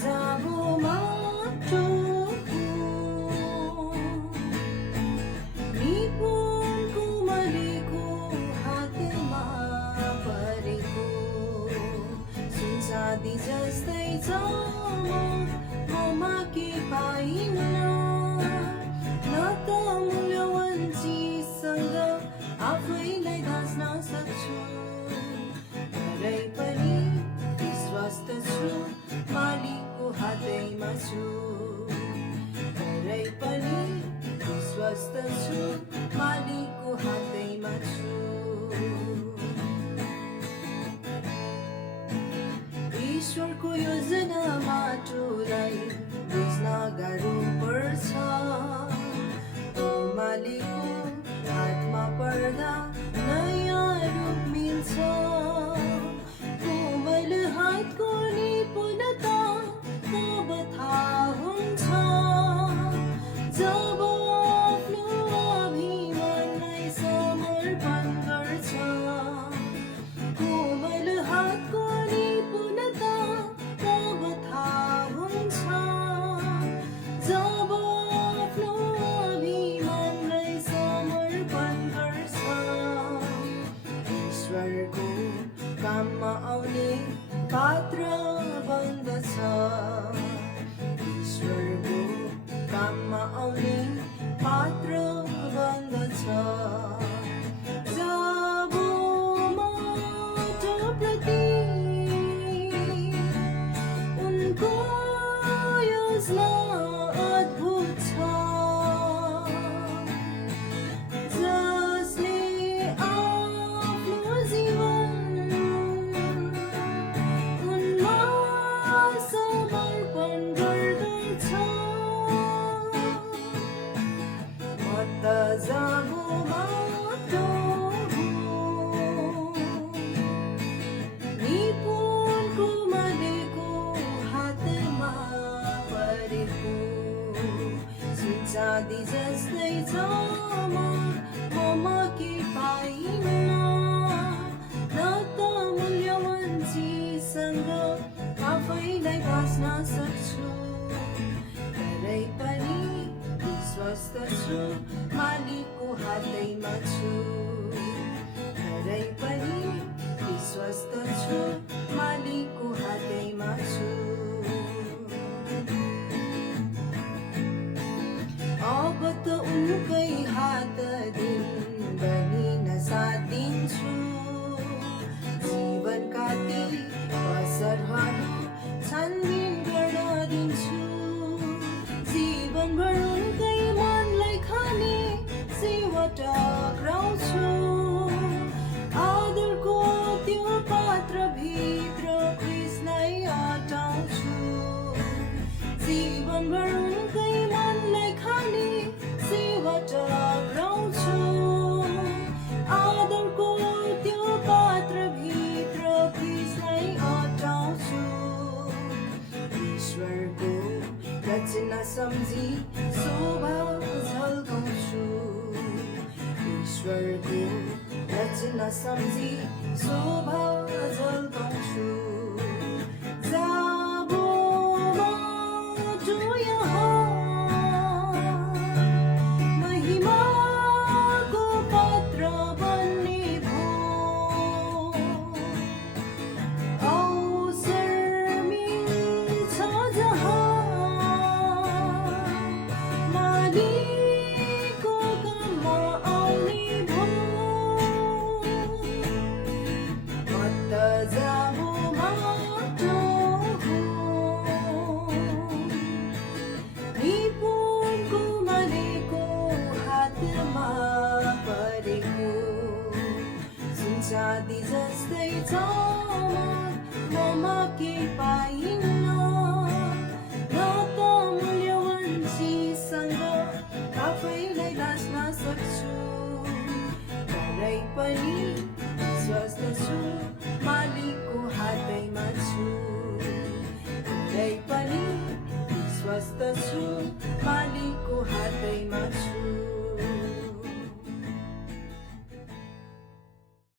जाबो माटोको निपुणको मलेको हातमा परेको सुन चाँदी जस्तै चमकमा के पाइन्न न त मूल्यवान चिजसँग आफैलाई धास्न सक्छु तरै पनि विश्वस्त छु मालिकको हातैमा छु तरै पनि विश्वस्त छु मालिकको हातैमा छु ईश्वरको योजना माटोलाई बुझ्न गाह्रो पर्छ मालिकको हातमा पर्दा नयाँ रूप मिल्छ कोमल हातको निपुणता तब थाहा हुन्छ जब आफ्नो अभिमानलाई समर्पण गर्छ कोमल हातको निपुणता तब थाहा हुन्छ जब आफ्नो अभिमानलाई समर्पण गर्छ ईश्वरको काममा आउने पात्र बन्दछ ईश्वरको काममा आउने पात्र बन्दछ जब माटोप्रति उनको योजना अद्भुत छ जसले आफ्नो जीवन उनमा समर्पण गर्दछ म त जाबो माटो निपुणको मलेको हातमा परेको सुन चाँदी जस्तै चमकमा के पाइन्न न त मूल्यवान चिजसँग आफैलाई बाँच्न सक्छु तरै पनि विश्वस्त छु मालिकको हातैमा छु तरै पनि विश्वस्त छु मालिकको हातैमा छु अब त उनकै हात दिन बनिन साथ दिन्छु जीवनका ती अवसरहरू छानबिन गर्न दिन्छु जीवनभर उनकै मनलाई खाने सेवा टक्राउँछु आदरको त्यो पात्रभित्र ख्रिस्टलाई अटाउँछु जीवनभर उनकै मनलाई खाने सेवा टक्राउँछु आदरको त्यो पात्रभित्र ख्रिस्टलाई अटाउँछु ईश्वरको रचना सम्झी शोभा झल्काउँछु ईश्वरको रचना सम्झी शोभा झल्काउँछु जाबो माटो यहाँ महिमाको पात्र बन्ने भो अवसर मिल्छ जहाँ मालिकको काममा आउने भो म त जाबो माटो निपुणको मलेको हातमा परेको सुन चाँदी जस्तै चमकमा के पाइन्न